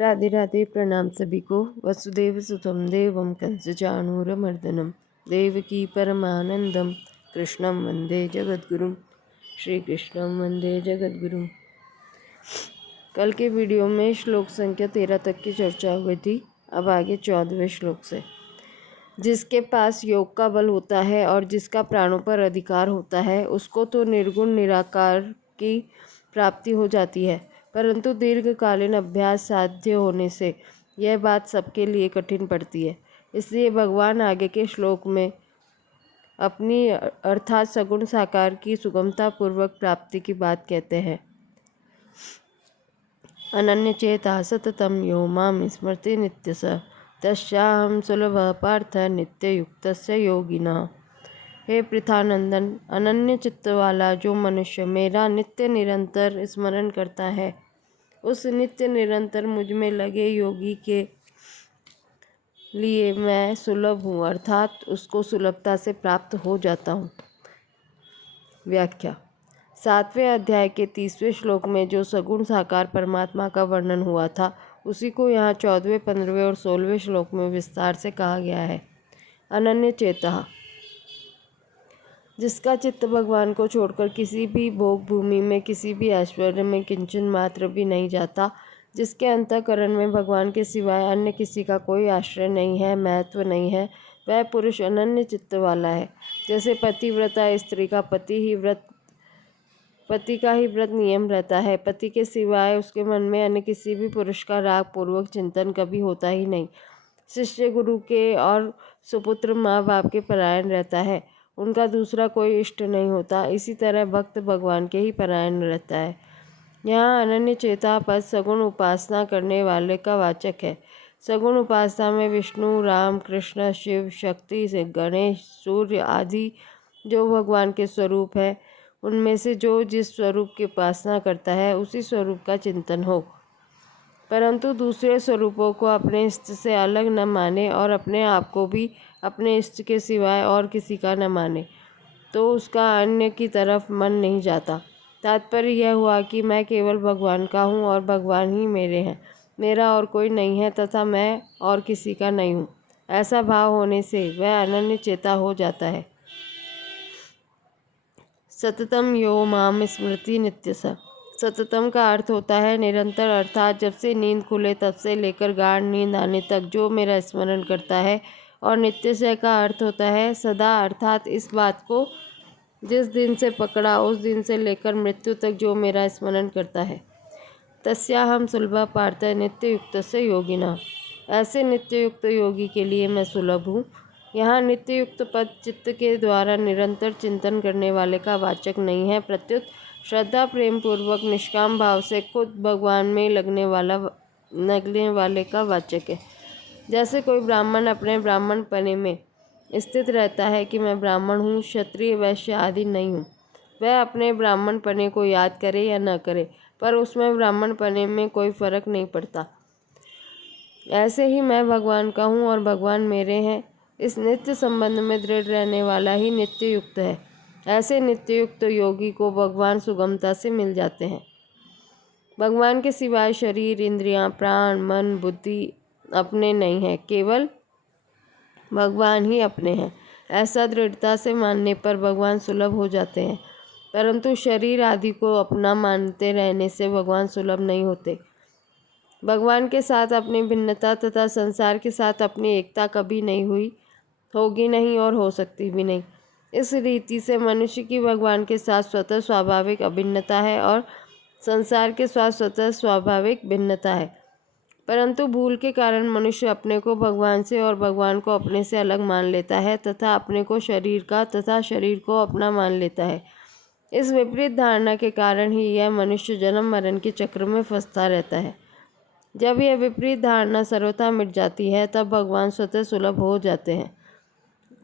राधे राधे। प्रणाम सभी को। वसुदेव सुतं देवं कंसचाणूरमर्दनं देवकी परमानंदम कृष्णं वंदे जगद्गुरुं। श्री कृष्णं वंदे जगद्गुरुं। कल के वीडियो में श्लोक संख्या 13 तक की चर्चा हुई थी। अब आगे 14वें श्लोक से। जिसके पास योग का बल होता है और जिसका प्राणों पर अधिकार होता है, उसको तो निर्गुण निराकार की प्राप्ति हो जाती है, परंतु दीर्घकालीन अभ्यास साध्य होने से यह बात सबके लिए कठिन पड़ती है। इसलिए भगवान आगे के श्लोक में अपनी अर्थात सगुण साकार की सुगमता पूर्वक प्राप्ति की बात कहते हैं। अनन्य चेता सततम यो माम स्मृति नित्य स तस्याहं सुलभ पार्थ नित्य युक्तस्य योगिनः। हे पृथानंदन, अनन्य चित्त वाला जो मनुष्य मेरा नित्य निरंतर स्मरण करता है, उस नित्य निरंतर मुझ में लगे योगी के लिए मैं सुलभ हूँ, अर्थात उसको सुलभता से प्राप्त हो जाता हूँ। व्याख्या। 7वें अध्याय के 30वें श्लोक में जो सगुण साकार परमात्मा का वर्णन हुआ था, उसी को यहाँ 14वें, 15वें और 16वें श्लोक में विस्तार से कहा गया है। अनन्य चेता, जिसका चित्त भगवान को छोड़कर किसी भी भोग भूमि में, किसी भी ऐश्वर्य में किंचन मात्र भी नहीं जाता, जिसके अंतःकरण में भगवान के सिवाय अन्य किसी का कोई आश्रय नहीं है, महत्व नहीं है, वह पुरुष अनन्य चित्त वाला है। जैसे पतिव्रता स्त्री का पति का ही व्रत नियम रहता है, पति के सिवाय उसके मन में अन्य किसी भी पुरुष का राग पूर्वक चिंतन कभी होता ही नहीं। शिष्य गुरु के और सुपुत्र माँ बाप के परायण रहता है, उनका दूसरा कोई इष्ट नहीं होता। इसी तरह भक्त भगवान के ही परायण रहता है। यहाँ अनन्य चेता पद सगुण उपासना करने वाले का वाचक है। सगुण उपासना में विष्णु, राम, कृष्ण, शिव, शक्ति से गणेश, सूर्य आदि जो भगवान के स्वरूप है, उनमें से जो जिस स्वरूप की उपासना करता है, उसी स्वरूप का चिंतन हो, परंतु दूसरे स्वरूपों को अपने इष्ट से अलग न माने और अपने आप को भी अपने इष्ट के सिवाय और किसी का न माने, तो उसका अन्य की तरफ मन नहीं जाता। तात्पर्य यह हुआ कि मैं केवल भगवान का हूँ और भगवान ही मेरे हैं, मेरा और कोई नहीं है तथा मैं और किसी का नहीं हूँ। ऐसा भाव होने से वह अनन्य चेता हो जाता है। सततम यो माम स्मृति नित्य स। सततम का अर्थ होता है निरंतर, अर्थात जब से नींद खुले तब से लेकर गाढ़ नींद आने तक जो मेरा स्मरण करता है। और नित्य से का अर्थ होता है सदा, अर्थात इस बात को जिस दिन से पकड़ा उस दिन से लेकर मृत्यु तक जो मेरा स्मरण करता है। तस्याहं सुलभ पार्थ नित्य युक्त से योगिना। ऐसे नित्य युक्त योगी के लिए मैं सुलभ हूँ। यहाँ नित्य युक्त पद चित्त के द्वारा निरंतर चिंतन करने वाले का वाचक नहीं है, प्रत्युत श्रद्धा प्रेम पूर्वक निष्काम भाव से खुद भगवान में लगने वाले का वाचक है। जैसे कोई ब्राह्मण अपने ब्राह्मण पने में स्थित रहता है कि मैं ब्राह्मण हूँ, क्षत्रिय, वैश्य आदि नहीं हूँ, वह अपने ब्राह्मण पने को याद करे या न करे, पर उसमें ब्राह्मण पने में कोई फर्क नहीं पड़ता। ऐसे ही मैं भगवान का हूँ और भगवान मेरे हैं, इस नित्य संबंध में दृढ़ रहने वाला ही नित्य युक्त है। ऐसे नित्य युक्त योगी को भगवान सुगमता से मिल जाते हैं। भगवान के सिवाय शरीर, इंद्रियां, प्राण, मन, बुद्धि अपने नहीं है, केवल भगवान ही अपने हैं। ऐसा दृढ़ता से मानने पर भगवान सुलभ हो जाते हैं, परंतु शरीर आदि को अपना मानते रहने से भगवान सुलभ नहीं होते। भगवान के साथ अपनी भिन्नता तथा संसार के साथ अपनी एकता कभी नहीं हुई, होगी नहीं और हो सकती भी नहीं। इस रीति से मनुष्य की भगवान के साथ स्वतः स्वाभाविक अभिन्नता है और संसार के साथ स्वतः स्वाभाविक भिन्नता है, परंतु भूल के कारण मनुष्य अपने को भगवान से और भगवान को अपने से अलग मान लेता है तथा अपने को शरीर का तथा शरीर को अपना मान लेता है। इस विपरीत धारणा के कारण ही यह मनुष्य जन्म मरण के चक्र में फंसता रहता है। जब यह विपरीत धारणा सर्वथा मिट जाती है, तब भगवान स्वतः सुलभ हो जाते हैं।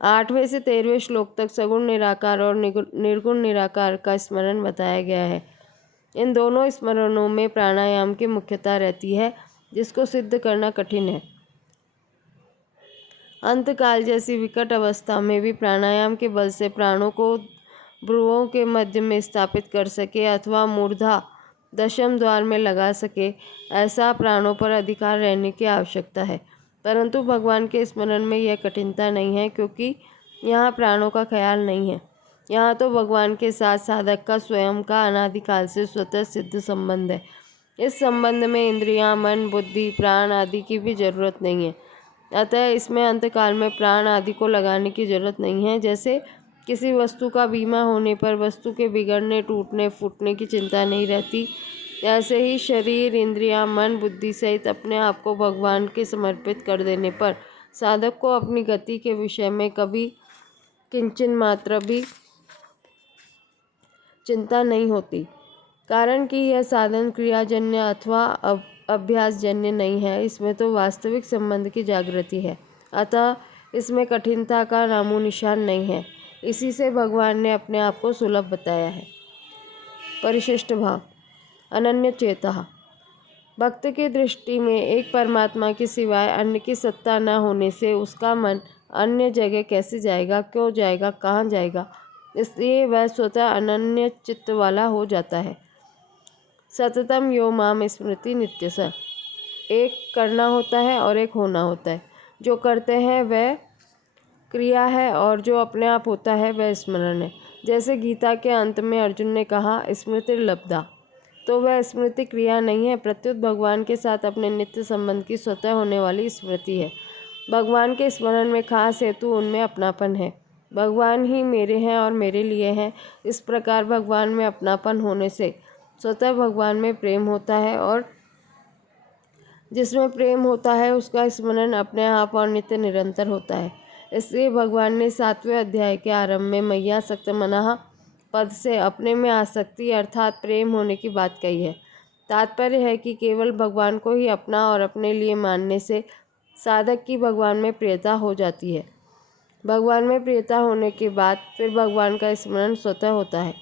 8वें से 13वें श्लोक तक सगुण निराकार और निर्गुण निराकार का स्मरण बताया गया है। इन दोनों स्मरणों में प्राणायाम की मुख्यता रहती है, जिसको सिद्ध करना कठिन है। अंतकाल जैसी विकट अवस्था में भी प्राणायाम के बल से प्राणों को भ्रुवों के मध्य में स्थापित कर सके अथवा मूर्धा दशम द्वार में लगा सके, ऐसा प्राणों पर अधिकार रहने की आवश्यकता है। परंतु भगवान के स्मरण में यह कठिनता नहीं है, क्योंकि यहाँ प्राणों का ख्याल नहीं है। यहाँ तो भगवान के साथ साधक का स्वयं का अनादिकाल से स्वतः सिद्ध संबंध है। इस संबंध में इंद्रियां, मन, बुद्धि, प्राण आदि की भी जरूरत नहीं है। अतः इसमें अंतकाल में प्राण आदि को लगाने की जरूरत नहीं है। जैसे किसी वस्तु का बीमा होने पर वस्तु के बिगड़ने, टूटने, फूटने की चिंता नहीं रहती, ऐसे ही शरीर, इंद्रियां, मन, बुद्धि सहित अपने आप को भगवान के समर्पित कर देने पर साधक को अपनी गति के विषय में कभी किंचन मात्र भी चिंता नहीं होती, कारण कि यह साधन क्रियाजन्य अथवा अभ्यासजन्य नहीं है। इसमें तो वास्तविक संबंध की जागृति है। अतः इसमें कठिनता का नामो निशान नहीं है। इसी से भगवान ने अपने आप को सुलभ बताया है। परिशिष्ट भाव। अनन्य चेतः। भक्त की दृष्टि में एक परमात्मा के सिवाय अन्य की सत्ता न होने से उसका मन अन्य जगह कैसे जाएगा, क्यों जाएगा, कहाँ जाएगा, इसलिए वह स्वतः अनन्य चित्त वाला हो जाता है। सततम यो माम स्मृति नित्य स। एक करना होता है और एक होना होता है। जो करते हैं वह क्रिया है और जो अपने आप होता है वह स्मरण है। जैसे गीता के अंत में अर्जुन ने कहा स्मृति लब्धा, तो वह स्मृति क्रिया नहीं है, प्रत्युत भगवान के साथ अपने नित्य संबंध की स्वतः होने वाली स्मृति है। भगवान के स्मरण में खास हेतु उनमें अपनापन है। भगवान ही मेरे हैं और मेरे लिए हैं। इस प्रकार भगवान में अपनापन होने से स्वतः भगवान में प्रेम होता है, और जिसमें प्रेम होता है उसका स्मरण अपने आप और नित्य निरंतर होता है। इसलिए भगवान ने 7वें अध्याय के आरंभ में मय्या सक्तमनः पद से अपने में आसक्ति अर्थात प्रेम होने की बात कही है। तात्पर्य है कि केवल भगवान को ही अपना और अपने लिए मानने से साधक की भगवान में प्रियता हो जाती है। भगवान में प्रियता होने के बाद फिर भगवान का स्मरण स्वतः होता है।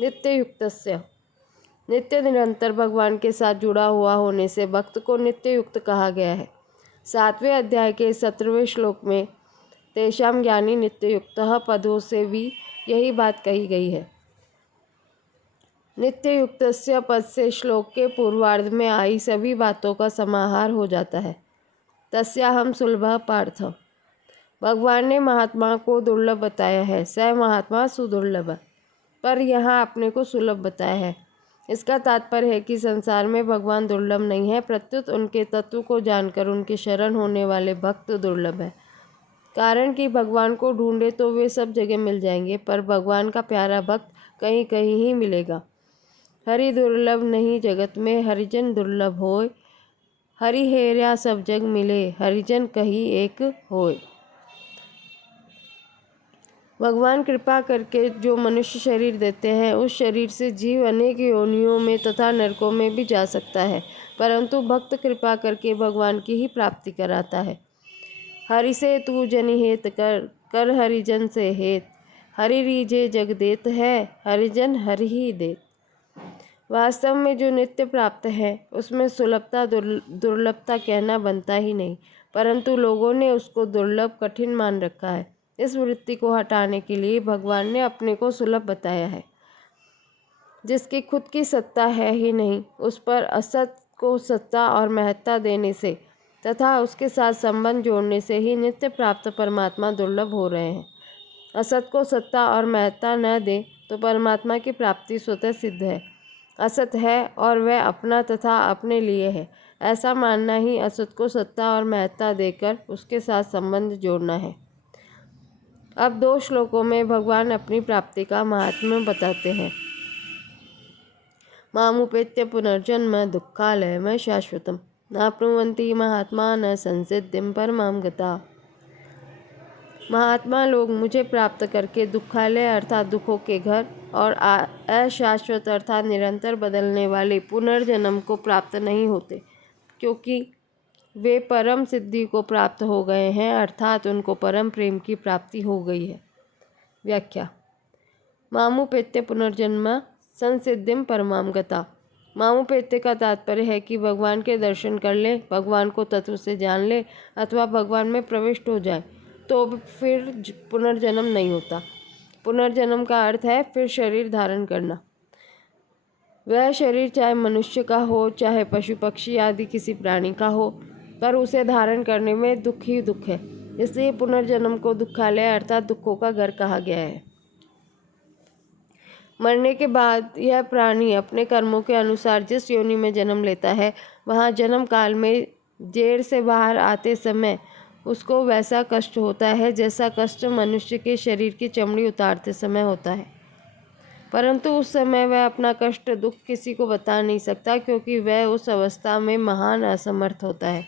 नित्य युक्तस्य। नित्य निरंतर भगवान के साथ जुड़ा हुआ होने से भक्त को नित्य युक्त कहा गया है। 7वें अध्याय के 17वें श्लोक में तेषाम ज्ञानी नित्य युक्तः पदों से भी यही बात कही गई है। नित्य युक्तस्य पद से श्लोक के पूर्वार्ध में आई सभी बातों का समाहार हो जाता है। तस्याहम सुलभः पार्थ। भगवान ने महात्मा को दुर्लभ बताया है, स महात्मा सुदुर्लभ, पर यहाँ अपने को सुलभ बताया है। इसका तात्पर्य है कि संसार में भगवान दुर्लभ नहीं है, प्रत्युत उनके तत्व को जानकर उनके शरण होने वाले भक्त दुर्लभ है। कारण कि भगवान को ढूंढे तो वे सब जगह मिल जाएंगे, पर भगवान का प्यारा भक्त कहीं कहीं ही मिलेगा। हरि दुर्लभ नहीं जगत में, हरिजन दुर्लभ होय। हरि हेरा सब जग मिले, हरिजन कहीं एक होय। भगवान कृपा करके जो मनुष्य शरीर देते हैं, उस शरीर से जीव अनेक योनियों में तथा नरकों में भी जा सकता है, परंतु भक्त कृपा करके भगवान की ही प्राप्ति कराता है। हरि से तू जन हेत कर, कर हरिजन से हेत। हरि रीजे जग देत है, हरिजन हरि ही देत। वास्तव में जो नित्य प्राप्त है उसमें सुलभता दुर्लभता कहना बनता ही नहीं, परंतु लोगों ने उसको दुर्लभ कठिन मान रखा है। इस वृत्ति को हटाने के लिए भगवान ने अपने को सुलभ बताया है। जिसकी खुद की सत्ता है ही नहीं, उस पर असत को सत्ता और महत्ता देने से तथा उसके साथ संबंध जोड़ने से ही नित्य प्राप्त परमात्मा दुर्लभ हो रहे हैं। असत को सत्ता और महत्ता न दे तो परमात्मा की प्राप्ति स्वतः सिद्ध है। असत है और वह अपना तथा अपने लिए है, ऐसा मानना ही असत को सत्ता और महत्ता देकर उसके साथ संबंध जोड़ना है। अब 2 श्लोकों में भगवान अपनी प्राप्ति का महात्म्य बताते हैं। मामुपेत्य पुनर्जन्म दुःखालयम शाश्वतम नाप्नुवन्ति महात्मा न संसिद्धिं परमां गता। महात्मा लोग मुझे प्राप्त करके दुःखालय अर्थात दुखों के घर और अशाश्वत अर्थात निरंतर बदलने वाले पुनर्जन्म को प्राप्त नहीं होते, क्योंकि वे परम सिद्धि को प्राप्त हो गए हैं, अर्थात उनको परम प्रेम की प्राप्ति हो गई है। व्याख्या। मामुपेत्य पुनर्जन्म संसिद्धिम परमाम गता। मामुपेत्य का तात्पर्य है कि भगवान के दर्शन कर ले, भगवान को तत्व से जान ले अथवा भगवान में प्रविष्ट हो जाए तो फिर पुनर्जन्म नहीं होता। पुनर्जन्म का अर्थ है फिर शरीर धारण करना। वह शरीर चाहे मनुष्य का हो, चाहे पशु पक्षी आदि किसी प्राणी का हो, पर उसे धारण करने में दुख ही दुख है। इसलिए पुनर्जन्म को दुखालय अर्थात दुखों का घर कहा गया है। मरने के बाद यह प्राणी अपने कर्मों के अनुसार जिस योनि में जन्म लेता है, वहाँ जन्म काल में जेल से बाहर आते समय उसको वैसा कष्ट होता है जैसा कष्ट मनुष्य के शरीर की चमड़ी उतारते समय होता है। परंतु उस समय वह अपना कष्ट दुख किसी को बता नहीं सकता, क्योंकि वह उस अवस्था में महान असमर्थ होता है।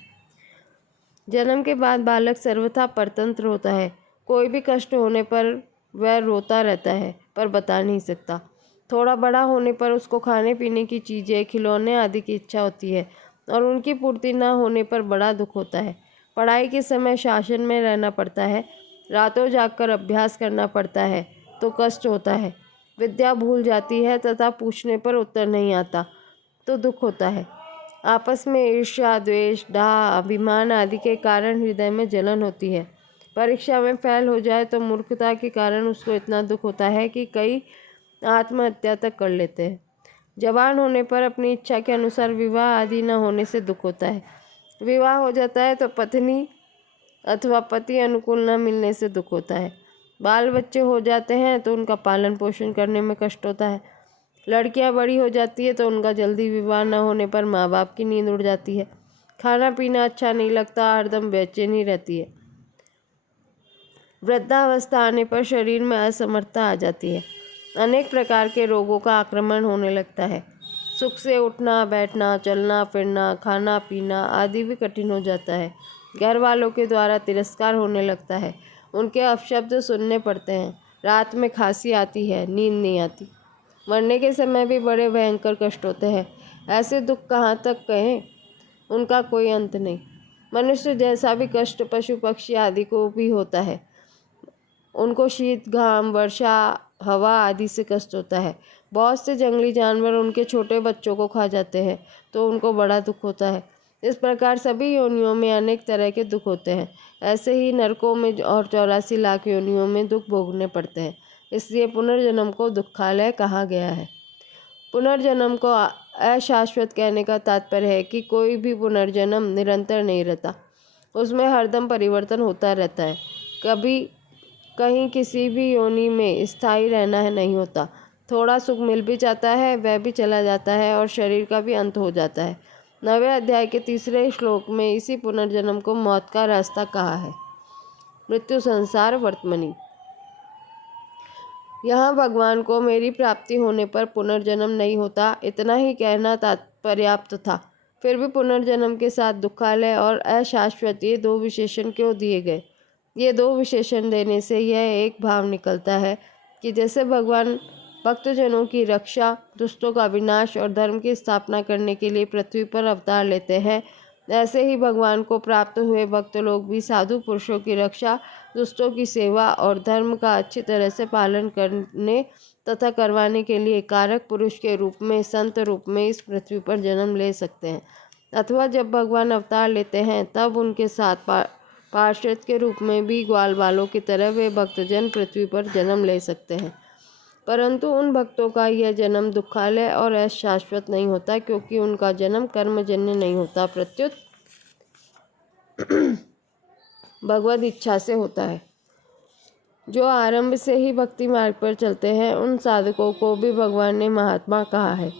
जन्म के बाद बालक सर्वथा परतंत्र होता है। कोई भी कष्ट होने पर वह रोता रहता है, पर बता नहीं सकता। थोड़ा बड़ा होने पर उसको खाने पीने की चीज़ें, खिलौने आदि की इच्छा होती है और उनकी पूर्ति न होने पर बड़ा दुख होता है। पढ़ाई के समय शासन में रहना पड़ता है, रातों जागकर अभ्यास करना पड़ता है तो कष्ट होता है। विद्या भूल जाती है तथा पूछने पर उत्तर नहीं आता तो दुख होता है। आपस में ईर्ष्या, द्वेष, डाह, अभिमान आदि के कारण हृदय में जलन होती है। परीक्षा में फेल हो जाए तो मूर्खता के कारण उसको इतना दुख होता है कि कई आत्महत्या तक कर लेते हैं। जवान होने पर अपनी इच्छा के अनुसार विवाह आदि न होने से दुख होता है। विवाह हो जाता है तो पत्नी अथवा पति अनुकूल न मिलने से दुख होता है। बाल बच्चे हो जाते हैं तो उनका पालन पोषण करने में कष्ट होता है। लड़कियां बड़ी हो जाती है तो उनका जल्दी विवाह न होने पर माँ बाप की नींद उड़ जाती है। खाना पीना अच्छा नहीं लगता, हरदम बेचैनी रहती है। वृद्धावस्था आने पर शरीर में असमर्थता आ जाती है। अनेक प्रकार के रोगों का आक्रमण होने लगता है। सुख से उठना बैठना, चलना फिरना, खाना पीना आदि भी कठिन हो जाता है। घर वालों के द्वारा तिरस्कार होने लगता है। उनके अपशब्द सुनने पड़ते हैं। रात में खांसी आती है, नींद नहीं आती। मरने के समय भी बड़े भयंकर कष्ट होते हैं। ऐसे दुख कहाँ तक कहें, उनका कोई अंत नहीं। मनुष्य जैसा भी कष्ट पशु पक्षी आदि को भी होता है। उनको शीत, घाम, वर्षा, हवा आदि से कष्ट होता है। बहुत से जंगली जानवर उनके छोटे बच्चों को खा जाते हैं तो उनको बड़ा दुख होता है। इस प्रकार सभी योनियों में अनेक तरह के दुख होते हैं। ऐसे ही नरकों में और 84 लाख योनियों में दुख भोगने पड़ते हैं। इसलिए पुनर्जन्म को दुखालय कहा गया है। पुनर्जन्म को अशाश्वत कहने का तात्पर्य है कि कोई भी पुनर्जन्म निरंतर नहीं रहता, उसमें हरदम परिवर्तन होता रहता है। कभी कहीं किसी भी योनि में स्थायी रहना है नहीं होता। थोड़ा सुख मिल भी जाता है, वह भी चला जाता है और शरीर का भी अंत हो जाता है। 9वें अध्याय के 3 श्लोक में इसी पुनर्जन्म को मौत का रास्ता कहा है। मृत्यु संसार वर्तमनी। यहाँ भगवान को मेरी प्राप्ति होने पर पुनर्जन्म नहीं होता, इतना ही कहना पर्याप्त था। फिर भी पुनर्जन्म के साथ दुखालय और अशाश्वत ये 2 विशेषण क्यों दिए गए? ये 2 विशेषण देने से यह एक भाव निकलता है कि जैसे भगवान भक्तजनों की रक्षा, दुष्टों का विनाश और धर्म की स्थापना करने के लिए पृथ्वी पर अवतार लेते हैं, ऐसे ही भगवान को प्राप्त हुए भक्त लोग भी साधु पुरुषों की रक्षा, दुष्टों की सेवा और धर्म का अच्छी तरह से पालन करने तथा करवाने के लिए कारक पुरुष के रूप में, संत रूप में इस पृथ्वी पर जन्म ले सकते हैं। अथवा जब भगवान अवतार लेते हैं तब उनके साथ पार्षद के रूप में भी ग्वाल बालों की तरह वे भक्तजन पृथ्वी पर जन्म ले सकते हैं। परंतु उन भक्तों का यह जन्म दुखालय और अशाश्वत नहीं होता, क्योंकि उनका जन्म कर्मजन्य नहीं होता, प्रत्युत भगवद इच्छा से होता है। जो आरंभ से ही भक्ति मार्ग पर चलते हैं उन साधकों को भी भगवान ने महात्मा कहा है।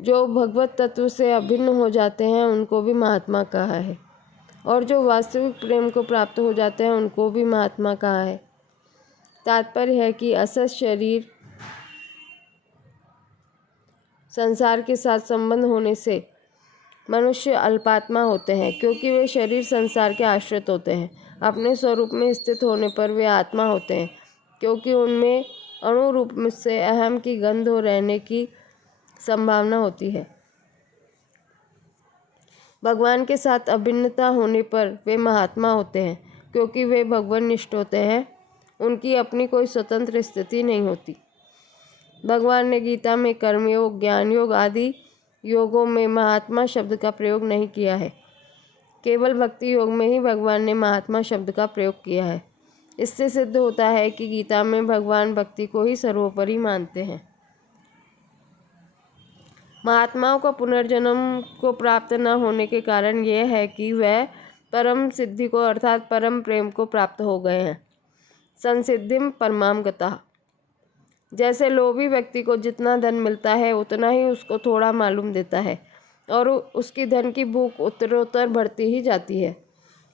जो भगवत तत्व से अभिन्न हो जाते हैं उनको भी महात्मा कहा है, और जो वास्तविक प्रेम को प्राप्त हो जाते हैं उनको भी महात्मा कहा है। तात्पर्य है कि असत शरीर संसार के साथ संबंध होने से मनुष्य अल्पात्मा होते हैं, क्योंकि वे शरीर संसार के आश्रित होते हैं। अपने स्वरूप में स्थित होने पर वे आत्मा होते हैं, क्योंकि उनमें अणुरूप से अहम की गंध हो रहने की संभावना होती है। भगवान के साथ अभिन्नता होने पर वे महात्मा होते हैं, क्योंकि वे भगवान निष्ठ होते हैं, उनकी अपनी कोई स्वतंत्र स्थिति नहीं होती। भगवान ने गीता में कर्मयोग, ज्ञान योग आदि योगों में महात्मा शब्द का प्रयोग नहीं किया है। केवल भक्ति योग में ही भगवान ने महात्मा शब्द का प्रयोग किया है। इससे सिद्ध होता है कि गीता में भगवान भक्ति को ही सर्वोपरि मानते हैं। महात्माओं का पुनर्जन्म को प्राप्त न होने के कारण यह है कि वह परम सिद्धि को अर्थात परम प्रेम को प्राप्त हो गए हैं। संसिद्धिम परमाम गतः। जैसे लोभी व्यक्ति को जितना धन मिलता है उतना ही उसको थोड़ा मालूम देता है और उसकी धन की भूख उत्तरोत्तर बढ़ती ही जाती है,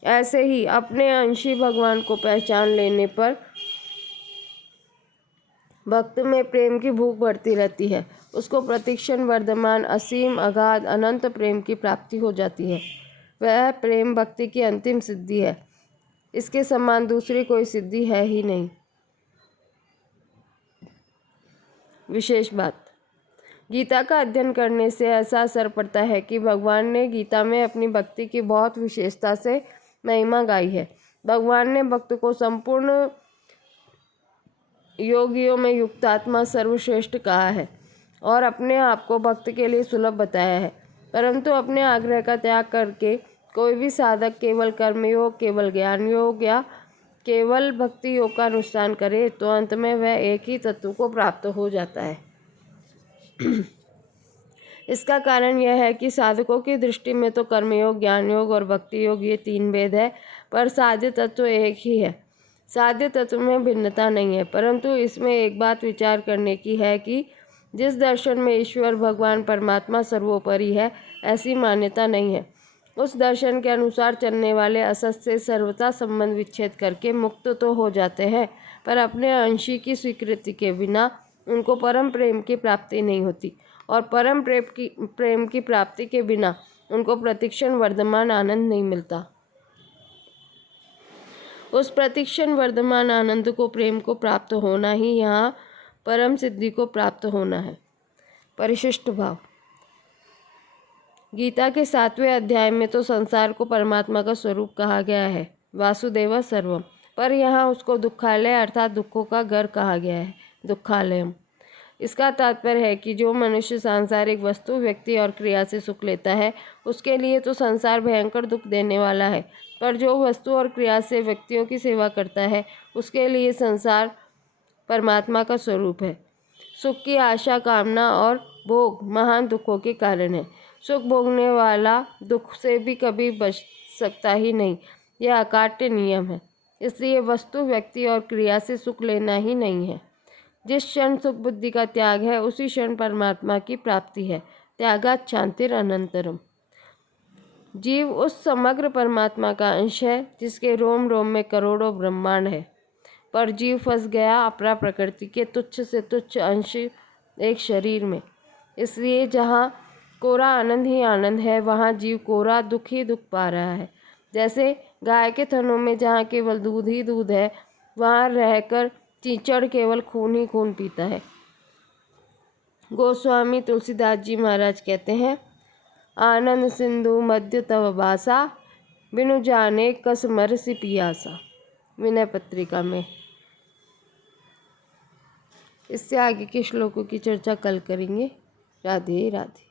ऐसे ही अपने अंशी भगवान को पहचान लेने पर भक्त में प्रेम की भूख बढ़ती रहती है। उसको प्रतिक्षण वर्धमान असीम अगाध अनंत प्रेम की प्राप्ति हो जाती है। वह प्रेम भक्ति की अंतिम सिद्धि है। इसके समान दूसरी कोई सिद्धि है ही नहीं। विशेष बात, गीता का अध्ययन करने से ऐसा असर पड़ता है कि भगवान ने गीता में अपनी भक्ति की बहुत विशेषता से महिमा गाई है। भगवान ने भक्त को संपूर्ण योगियों में युक्तात्मा सर्वश्रेष्ठ कहा है और अपने आप को भक्त के लिए सुलभ बताया है। परंतु अपने आग्रह का त्याग करके कोई भी साधक केवल कर्मयोग, केवल ज्ञान योग या केवल भक्ति योग का अनुष्ठान करे तो अंत में वह एक ही तत्व को प्राप्त हो जाता है। इसका कारण यह है कि साधकों की दृष्टि में तो कर्मयोग, ज्ञान योग और भक्ति योग ये तीन भेद है, पर साध्य तत्व एक ही है। साध्य तत्व में भिन्नता नहीं है, परंतु इसमें एक बात विचार करने की है कि जिस दर्शन में ईश्वर भगवान परमात्मा सर्वोपरि है, ऐसी मान्यता नहीं है। उस दर्शन के अनुसार चलने वाले असत से सर्वथा संबंध विच्छेद करके मुक्त तो हो जाते हैं, पर अपने अंशी की स्वीकृति के बिना उनको परम प्रेम की प्राप्ति नहीं होती और परम प्रेम की प्राप्ति के बिना उनको प्रतिक्षण वर्धमान आनंद नहीं मिलता। उस प्रतिक्षण वर्धमान आनंद को, प्रेम को प्राप्त होना ही यहाँ परम सिद्धि को प्राप्त होना है। परिशिष्ट भाव। गीता के 7वें अध्याय में तो संसार को परमात्मा का स्वरूप कहा गया है, वासुदेव सर्वम, पर यहाँ उसको दुखालय अर्थात दुखों का घर कहा गया है, दुखालयम। इसका तात्पर्य है कि जो मनुष्य सांसारिक वस्तु, व्यक्ति और क्रिया से सुख लेता है उसके लिए तो संसार भयंकर दुख देने वाला है, पर जो वस्तु और क्रिया से व्यक्तियों की सेवा करता है उसके लिए संसार परमात्मा का स्वरूप है। सुख की आशा, कामना और भोग महान दुखों के कारण है। सुख भोगने वाला दुख से भी कभी बच सकता ही नहीं, यह अकाट्य नियम है। इसलिए वस्तु, व्यक्ति और क्रिया से सुख लेना ही नहीं है। जिस क्षण सुख बुद्धि का त्याग है उसी क्षण परमात्मा की प्राप्ति है। त्यागात् शांतिर अनंतरम। जीव उस समग्र परमात्मा का अंश है जिसके रोम रोम में करोड़ों ब्रह्मांड है, पर जीव फंस गया अपरा प्रकृति के तुच्छ से तुच्छ अंश एक शरीर में। इसलिए जहाँ कोरा आनंद ही आनंद है वहाँ जीव कोरा दुख ही दुख पा रहा है। जैसे गाय के थनों में जहाँ केवल दूध ही दूध है, वहाँ रहकर चींचड़ केवल खून ही खून पीता है। गोस्वामी तुलसीदास जी महाराज कहते हैं, आनंद सिंधु मध्य तव बासा, बिनु जाने कस मरसी पियासा। विनय पत्रिका में। इससे आगे के श्लोकों की चर्चा कल करेंगे। राधे राधे।